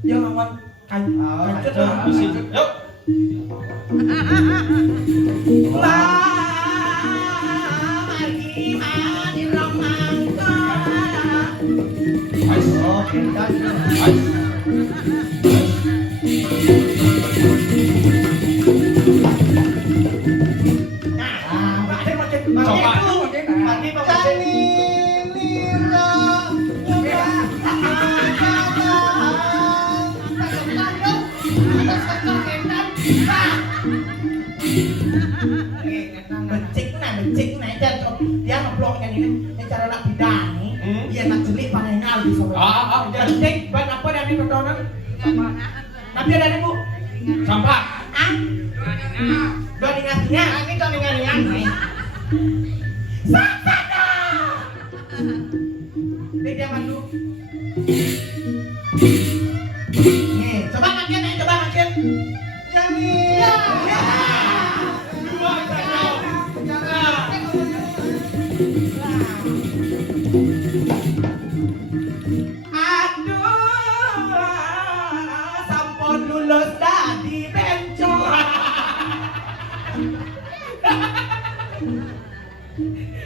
yang lawan kan. Yuk. Oke, kan. Coba. Mandi pembecek. Becik nah dan dia ngebloknya ini cara nak bidani dia nak jelik panengal di sana. Becik ban apa dari perdonan? Tapi ada ibu. Sampah. Ah? Dua ingatnya, ini dua ingatnya. Sakada. Ini dia mandu. Dua saja. Aduh, sampun lulus dadi bencong.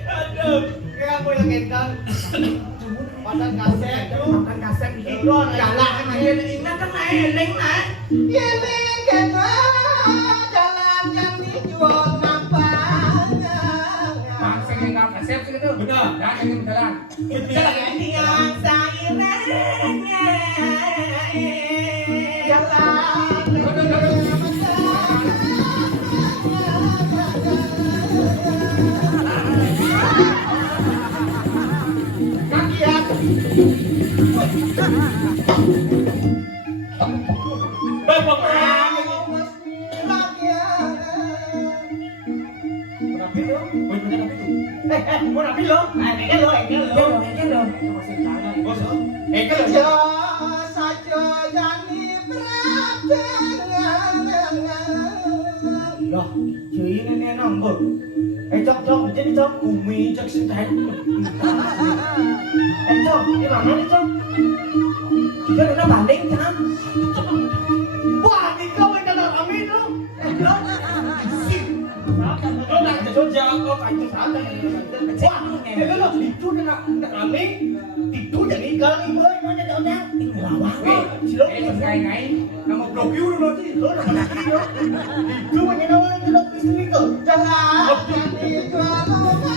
Aduh. Kaya mo yung kintan. Pasan kaset tu. Makan kasep gitu. Jalan main ingat kan main na. Yeling kena jalan yang dijual nampak. Bangsa yang nggak kasep segitu. Benar. Dan yang jalan. Yang saya jalan. Bapak. Mau rapi lo? Engkel lo. Bos. Engkel lo. Saja jadi Loh, cuy ini nombor. Cok, jadi cok. Umi cok sentai. Cok, di mana nih cok? Kita udah banding kan? Wah, di kau yang kenal Amin lo. Cok. Lo nak Jogja kok kayu sana. Wah, itu lo itu nak Amin. Itu jadi kali mới nó cho nó Ini lawak. Lo Ngai-ngai. nama blok you lo sih. Lo nama lagi lo. Itu punya nama yang lo istri ke. Jangan dijual apa.